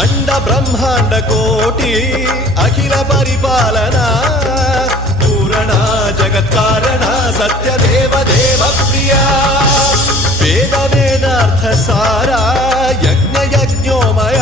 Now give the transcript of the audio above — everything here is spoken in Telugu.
అండ బ్రహ్మాండ కోటి అఖిల పరిపాలన పూరణ జగత్కారణ సత్యదేవ దేవ ప్రియా వేద వేదార్థ సారా యజ్ఞ యజ్ఞోమయ